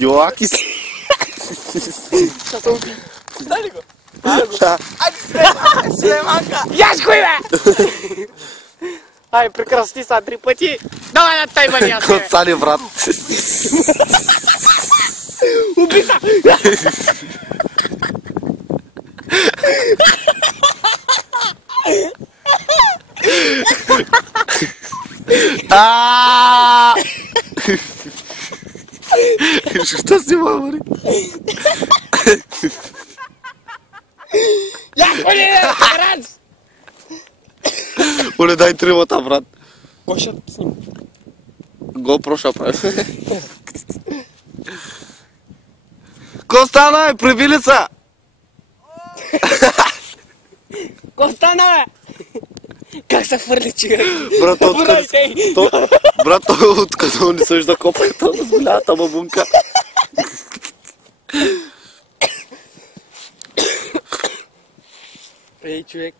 Ioachi si. Dai-le go. Hai Слеманка. Яшь хуй бе! Ай, прекрасни са 3 пъти. Давай на тай мания. Стане, брат. Убица! Что снимал, Мари? Я хули, брат! Оле, дай тримата, брат. Кой ще снимам? GoPro ще прави. Ко стана, прибилица? Ко стана, бе? Как се хвърли, човек? Брат, откъде не съжда копата с голямата бабунка. Ей, човек.